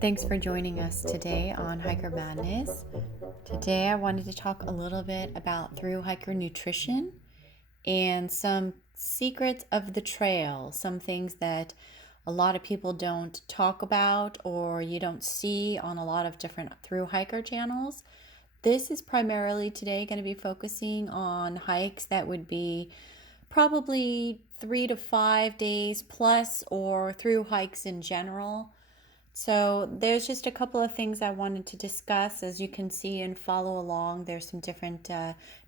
Thanks for joining us today on Hiker Madness. Today I wanted to talk a little bit about thru hiker nutrition and some secrets of the trail, some things that a lot of people don't talk about or you don't see on a lot of different thru hiker channels. This is primarily today going to be focusing on hikes that would be probably 3 to 5 days plus, or through hikes in general. So there's just a couple of things I wanted to discuss. As you can see and follow along, there's some different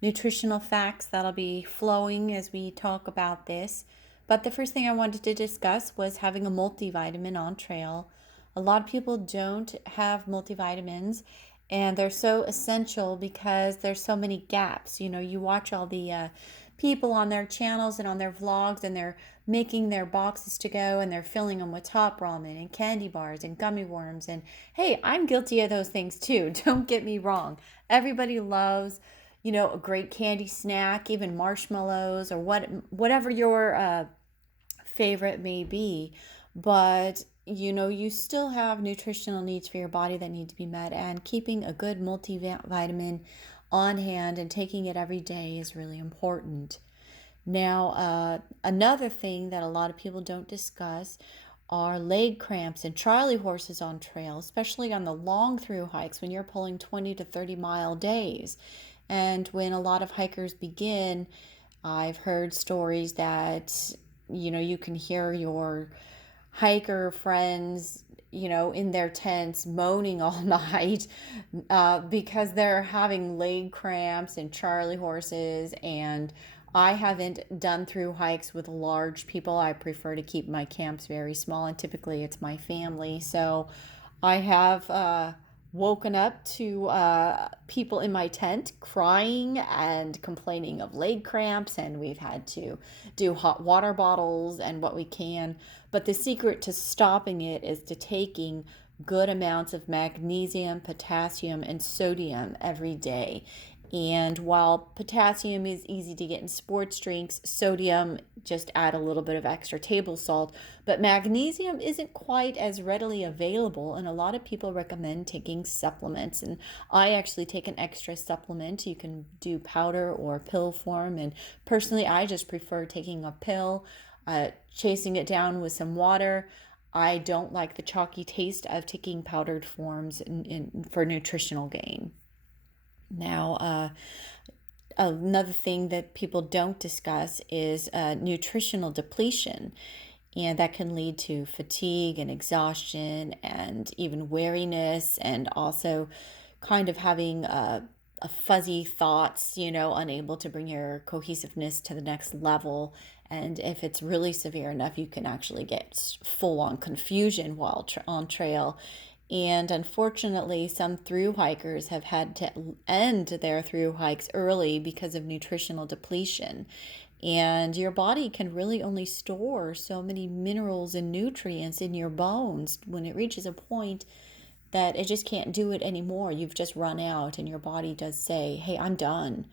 nutritional facts that'll be flowing as we talk about this. But the first thing I wanted to discuss was having a multivitamin on trail. A lot of people don't have multivitamins, and they're so essential because there's so many gaps. You know, you watch all the people on their channels and on their vlogs, and they're making their boxes to go and they're filling them with top ramen and candy bars and gummy worms. And hey, I'm guilty of those things too. Don't get me wrong. Everybody loves, a great candy snack, even marshmallows or whatever your favorite may be. But you still have nutritional needs for your body that need to be met, and keeping a good multivitamin on hand and taking it every day is really important. Now, another thing that a lot of people don't discuss are leg cramps and Charlie horses on trail, especially on the long through hikes when you're pulling 20 to 30-mile days. And when a lot of hikers begin, I've heard stories that, you can hear your hiker friends, in their tents moaning all night because they're having leg cramps and Charlie horses. And I haven't done through hikes with large people. I prefer to keep my camps very small, and typically it's my family. So I have woken up to people in my tent crying and complaining of leg cramps, and we've had to do hot water bottles and what we can. But the secret to stopping it is to taking good amounts of magnesium, potassium, and sodium every day. And while potassium is easy to get in sports drinks, sodium, just add a little bit of extra table salt. But magnesium isn't quite as readily available, and a lot of people recommend taking supplements. And I actually take an extra supplement. You can do powder or pill form. And personally, I just prefer taking a pill, chasing it down with some water. I don't like the chalky taste of taking powdered forms for nutritional gain. Now, another thing that people don't discuss is nutritional depletion, and that can lead to fatigue and exhaustion and even weariness, and also kind of having a fuzzy thoughts, unable to bring your cohesiveness to the next level. And if it's really severe enough, you can actually get full on confusion while on trail. And unfortunately, some through hikers have had to end their through hikes early because of nutritional depletion. And your body can really only store so many minerals and nutrients in your bones when it reaches a point that it just can't do it anymore. You've just run out, and your body does say, hey, I'm done.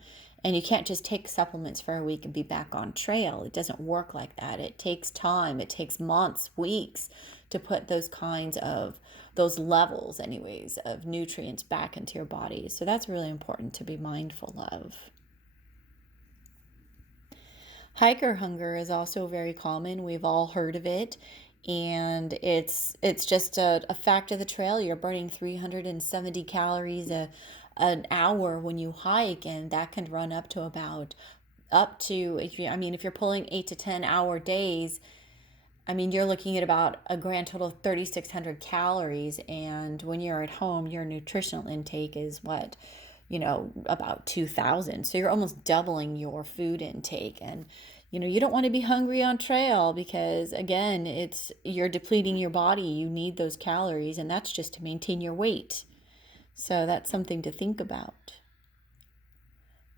And you can't just take supplements for a week and be back on trail. It doesn't work like that. It takes time. It takes months, weeks to put those levels anyways of nutrients back into your body. So that's really important to be mindful of. Hiker hunger is also very common. We've all heard of it. And it's just a fact of the trail. You're burning 370 calories an hour when you hike, and that can run up to if you're pulling 8 to 10 hour days, you're looking at about a grand total of 3,600 calories. And when you're at home, your nutritional intake is what, about 2,000. So you're almost doubling your food intake. And you don't want to be hungry on trail because, again, you're depleting your body. You need those calories, and that's just to maintain your weight. So that's something to think about.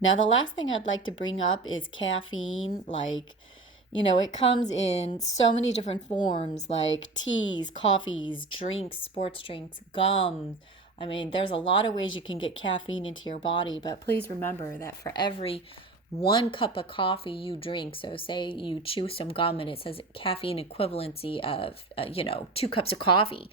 Now, the last thing I'd like to bring up is caffeine. It comes in so many different forms, like teas, coffees, drinks, sports drinks, gum, I mean, there's a lot of ways you can get caffeine into your body, but please remember that for every 1 cup of coffee you drink, so say you chew some gum and it says caffeine equivalency of, 2 cups of coffee.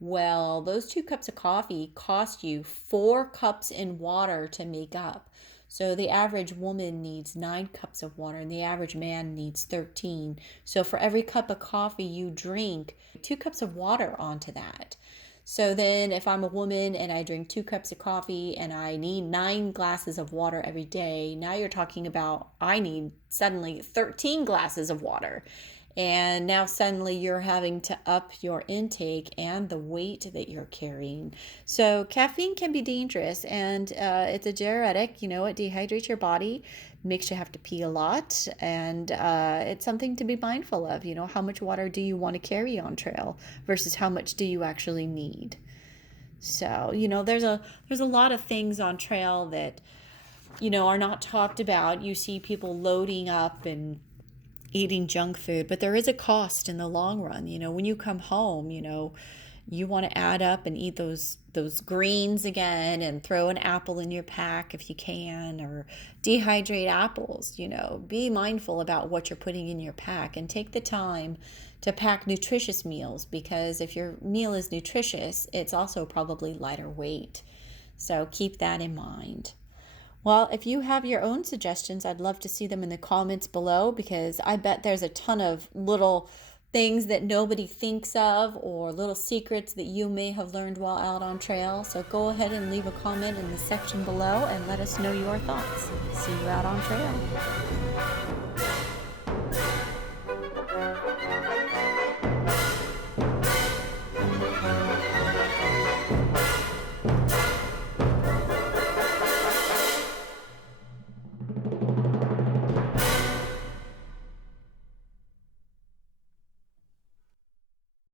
Well, those 2 cups of coffee cost you 4 cups in water to make up. So the average woman needs 9 cups of water and the average man needs 13. So for every cup of coffee you drink, 2 cups of water onto that. So then if I'm a woman and I drink 2 cups of coffee and I need 9 glasses of water every day, now you're talking about I need suddenly 13 glasses of water. And now suddenly you're having to up your intake and the weight that you're carrying. So caffeine can be dangerous, and it's a diuretic. It dehydrates your body, makes you have to pee a lot, and it's something to be mindful of. How much water do you want to carry on trail versus how much do you actually need? So there's a lot of things on trail that are not talked about. You see people loading up and eating junk food, but there is a cost in the long run. When you come home, you want to add up and eat those greens again and throw an apple in your pack if you can, or dehydrate apples. Be mindful about what you're putting in your pack and take the time to pack nutritious meals, because if your meal is nutritious, it's also probably lighter weight. So keep that in mind. Well, if you have your own suggestions, I'd love to see them in the comments below, because I bet there's a ton of little things that nobody thinks of or little secrets that you may have learned while out on trail. So go ahead and leave a comment in the section below and let us know your thoughts. See you out on trail.